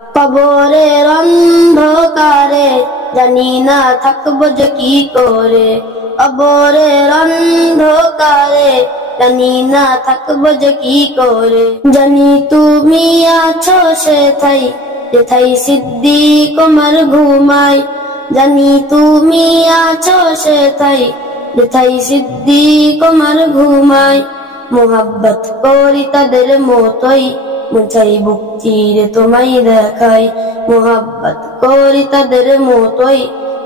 কবরের অন্ধকারে জানি না থাকবো যে কি করে, কবরের অন্ধকারে জানি না থাকবো যে কি করে। জানি তুমি আছো সেথাই যেথাই সিদ্দিক ওমর ঘুমায়, জানি তুমি আছো সেথাই যেথাই সিদ্দিক ওমর ঘুমায়। মোহাব্বত করি তাদের মতোই মন চাই বুক চিরে তোমায় দেখাই, মোহাব্বত করি তাদের মতোই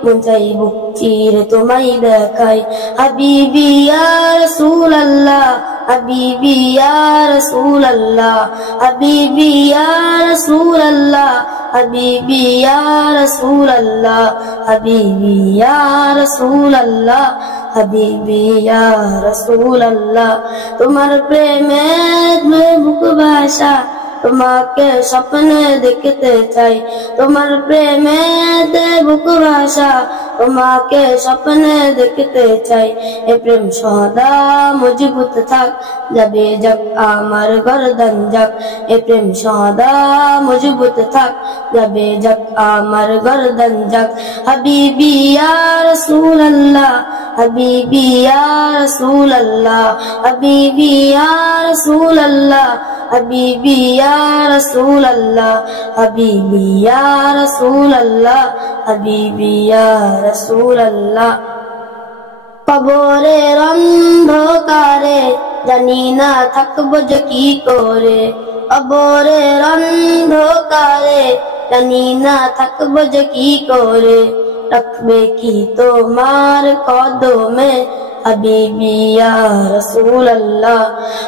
মন চাই বুক চিরে তোমায় দেখাই। হাবিবি ইয়া রাসূলুল্লাহ, হাবিবি ইয়া রাসূলুল্লাহ, হাবিবি ইয়া রাসূলুল্লাহ, হাবিবি ইয়া রাসূলুল্লাহ, হাবিবি ইয়া রাসূলুল্লাহ, হাবিবি ইয়া রাসূলুল্লাহ। তোমার প্রেমে বুক ভাষা তোমাকে স্বপ্নে দেখতে চাই, তোমার প্রেমে বুক ভাষা তোমাকে স্বপ্নে দেখতে চাই। এ প্রেম সদা মজবুত থাক যাবে যাক আমার গর্দান যাক, এ প্রেম সদা মজবুত থাক যাবে যাক আমার গর্দান যাক। হাবিবি ইয়া রাসূলুল্লাহ, হাবিবি ইয়া রাসূলুল্লাহ, হাবিবি ইয়া রাসূলুল্লাহ, হাবিবি ইয়া রাসূলুল্লাহ, হাবিবি ইয়া রাসূলুল্লাহ, হাবিবি ইয়া রাসূলুল্লাহ। কবরের অন্ধকারে জানি না থাকবো যে কি করে, কবরের অন্ধকারে জানি না থাকবো যে কি করে। রাখবে কি তোমার কদমে হাবিবি ইয়া রাসূলুল্লাহ,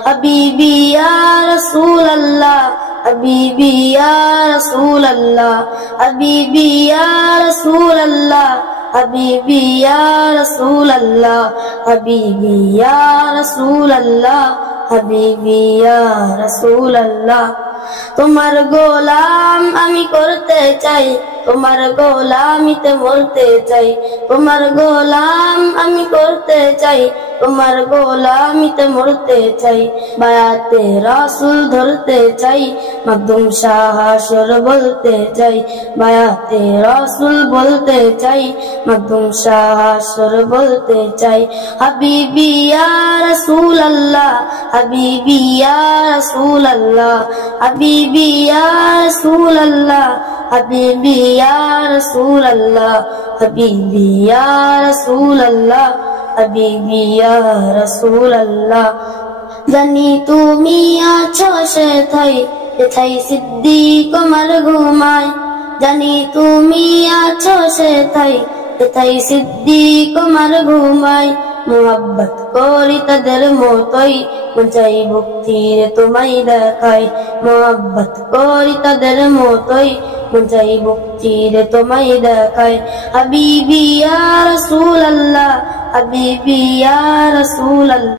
হাবিবি ইয়া রাসূলুল্লাহ, হাবিবি ইয়া রাসূলুল্লাহ, হাবিবি ইয়া রাসূলুল্লাহ, হাবিবি ইয়া রাসূলুল্লাহ, হাবিবি ইয়া রাসূলুল্লাহ, হাবিবি ইয়া রাসূলুল্লাহ। তোমার গোলাম আমি করতে চাই, তোমার গোলামিতে মরতে চাই, তোমার গোলাম আমি করতে চাই, তোমার গোলামিতে মরতে চাই। বায়াতে রাসূল ধরতে চাই, মাকদুম শাহ হাসর বলতে চাই, বায়াতে রাসূল বলতে চাই, মাকদুম শাহ হাসর বলতে চাই। হাবিবি ইয়া রাসূলুল্লাহ, হাবিবি ইয়া রাসূলুল্লাহ, হাবিবি ইয়া রাসূলুল্লাহ, হাবিবি ইয়া রাসূলুল্লাহ, হাবিবি ইয়া রাসূলুল্লাহ, হাবিবি ইয়া রাসূলুল্লাহ। জানি তুমি আছো সেথাই যেথাই সিদ্দিক ওমর ঘুমায়, জানি তুমি আছো সেথাই যেথাই সিদ্দিক ওমর ঘুমায়। মোহাব্বত করি তাদের মতোই মন চাই বুক চিরে তোমায় দেখাই, মোহাব্বত করি তাদের মতোই মন চাই বুক চিরে তোমায় দেখাই। হাবিবি ইয়া রাসূলুল্লাহ, হাবিবি ইয়া রাসূলুল্লাহ।